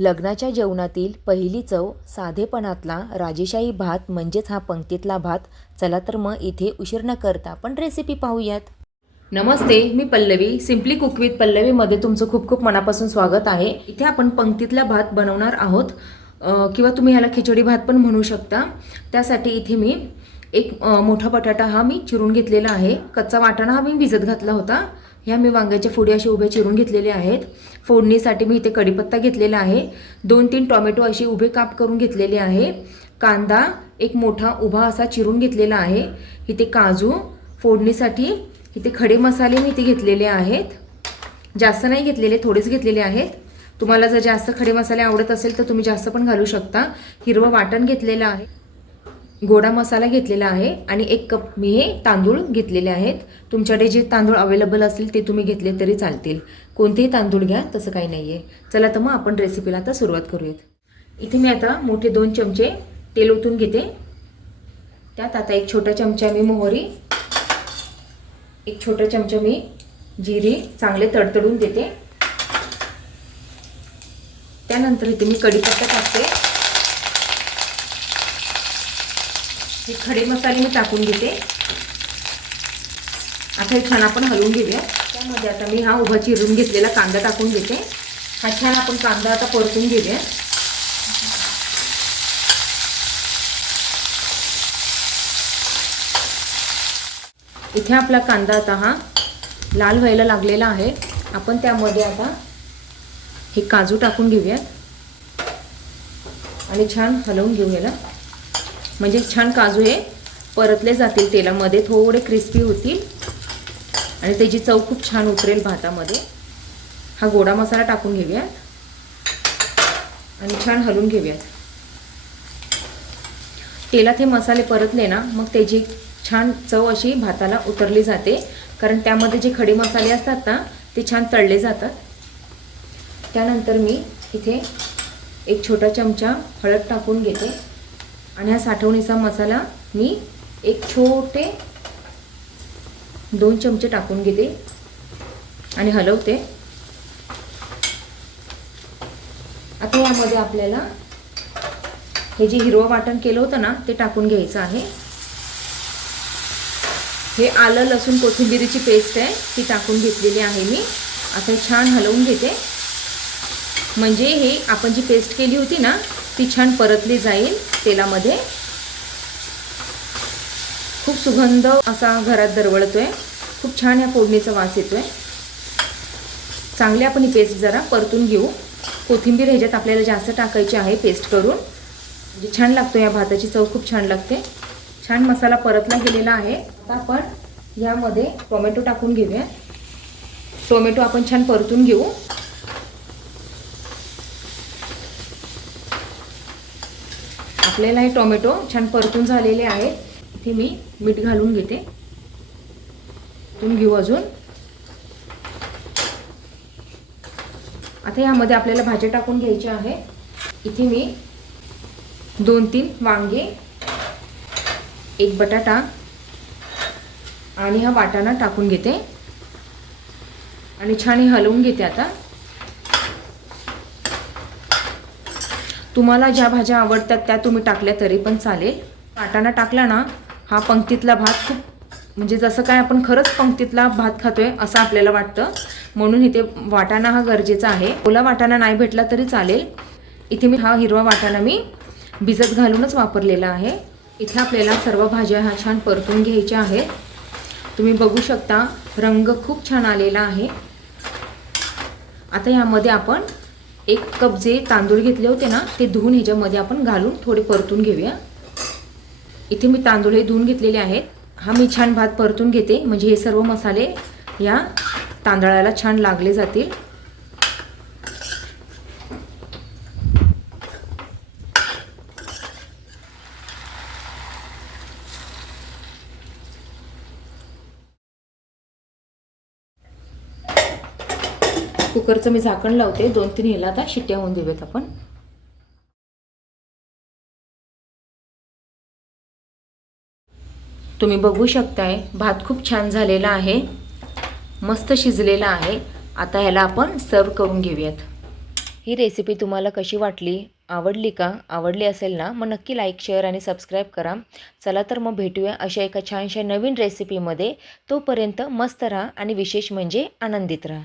लग्नाच्या जेवणातील पहिली चव साधेपणातला राजेशाही भात म्हणजेच हा पंक्तीतला भात. चला तर मग इथे उशीर न करता पण रेसिपी पाहूयात. नमस्ते मी पल्लवी. सिम्पली कुक विथ पल्लवीमध्ये तुमचं खूप खूप मनापासून स्वागत आहे. इथे आपण पंक्तीतला भात बनवणार आहोत. किंवा तुम्ही ह्याला खिचडी भात पण म्हणू शकता. त्यासाठी इथे मी एक मोठा बटाटा हा मी चिरून घेतलेला आहे. कच्चा वाटाणा हा मी भिजत घातला होता. ह्या मी वांग्याच्या फोडी असे उभे चिरून घेतलेले आहेत. फोडणीसाठी मी इथे कढीपत्ता घेतलेला आहे. दोन तीन टोमॅटो असे उभे काप करून घेतलेले आहे. कांदा एक मोठा उभा असा चिरून घेतलेला आहे. इथे काजू फोडणीसाठी इथे खडे मसाले मी इथे घेतलेले आहेत. जास्त नाही घेतलेले थोडेच घेतलेले आहेत. तुम्हाला जर जास्त खडे मसाले आवडत असेल तर तुम्ही जास्त पण घालू शकता. हिरवं वाटण घेतलेलं आहे. गोडा मसाला घेतलेला आहे आणि एक कप मी हे तांदूळ घेतलेले आहेत. तुमच्याकडे जे तांदूळ अवेलेबल असतील ते तुम्ही घेतले तरी चालतील. कोणतेही तांदूळ घ्या तसं काही नाही आहे चला तर मग आपण रेसिपीला आता सुरुवात करूयात. इथे मी आता मोठे दोन चमचे तेल ओतून घेते. त्यात आता एक छोटा चमचा मी मोहरी एक छोटा चमचा मी जिरी चांगले तडतडून देते. त्यानंतर इथे मी कढीपत्ता टाकते. हे खडे मसाले मी टाकून घेते. आता हे छान आपण हलवून घेऊया. त्यामध्ये आता मी हा उभा चिरून घेतलेला कांदा टाकून घेते. हा छान आपण कांदा आता परतून घेऊया. इथे आपला कांदा आता हा लाल व्हायला लागलेला आहे. आपण त्यामध्ये आता हे काजू टाकून घेऊया. आणि छान हलवून घेऊ याला म्हणजे छान काजू हे परतले जातील तेलामध्ये थोडे क्रिस्पी होतील. आणि त्याची चव खूप छान उतरेल भातामध्ये. हा गोडा मसाला टाकून घेऊयात. आणि छान हलवून घेऊयात. तेलात हे मसाले परतले ना मग त्याची छान चव अशी भाताला उतरली जाते. कारण त्यामध्ये जे खडे मसाले असतात ना ते छान तळले जातात. त्यानंतर मी इथे एक छोटा चमचा हळद टाकून घेते. आणि हा साठवणीचा मसाला मी एक छोटे दोन चमचे टाकून घेते आणि हलवते. आता यामध्ये आपल्याला हे जे हिरवं वाटण केलं होतं ना ते टाकून घ्यायचं आहे. हे आलं लसूण कोथिंबिरीची पेस्ट आहे ती टाकून घेतलेली आहे मी. आता छान हलवून घेते. म्हणजे हे आपण जी पेस्ट केली होती ना ती छान परतली जाईल तेलामध्ये. खूप सुगंध असा घरात दरवळतोय. खूप छान या फोडणीचा वास येतोय. चांगली आपण ही पेस्ट जरा परतून घेऊ. कोथिंबीर ह्याच्यात आपल्याला जास्त टाकायची आहे पेस्ट करून. म्हणजे छान लागतो या भाताची चव खूप छान लागते. छान मसाला परतला गेलेला आहे. आता आपण यामध्ये टोमॅटो टाकून घेऊया. टोमॅटो आपण छान परतून घेऊ. आपल्याला हे टोमॅटो. छान परतून झालेले आहेत. इथे मी मीठ घालून घेते. परतून घेऊ अजून. आता यामध्ये आपल्याला भाज्या टाकून घ्यायची आहे. इथे मी दोन तीन वांगे एक बटाटा आणि हा वाटाणा टाकून घेते. आणि छान हलवून घेते आता. तुम्हाला ज्या भाज्या आवडतात त्या तुम्ही टाकल्या तरी पण चालेल. वाटाणा टाकला ना हा पंक्तीतला भात खूप म्हणजे जसं काय आपण खरंच पंक्तीतला भात खातोय असं आपल्याला वाटतं. म्हणून इथे वाटाणा हा गरजेचा आहे. ओला वाटाणा नाही भेटला तरी चालेल. इथे मी हा हिरवा वाटाणा मी भिजत घालूनच वापरलेला आहे. इथे आपल्याला सर्व भाज्या ह्या छान परतून घ्यायच्या आहेत. तुम्ही बघू शकता रंग खूप छान आलेला आहे. आता यामध्ये आपण एक कप जे तांदूळ घेतले होते ना ते धुवून ह्याच्यामध्ये आपण घालून थोडे परतून घेऊया. इथे मी तांदूळ हे धुवून घेतलेले आहेत. हा मी छान भात परतून घेते. म्हणजे हे सर्व मसाले या तांदळाला छान लागले जातील. कुकरचं मी झाकण लावते. दोन तीन ह्याला आता शिट्ट्या होऊन देऊयात आपण. तुम्ही बघू शकताय भात खूप छान झालेला आहे. मस्त शिजलेला आहे. आता ह्याला आपण सर्व करून घेऊयात. ही रेसिपी तुम्हाला कशी वाटली आवडली का? आवडली असेल ना मग नक्की लाईक शेअर आणि सबस्क्राईब करा. चला तर मग भेटूया अशा एका छानशा नवीन रेसिपीमध्ये तोपर्यंत मस्त राहा आणि विशेष म्हणजे आनंदित राहा.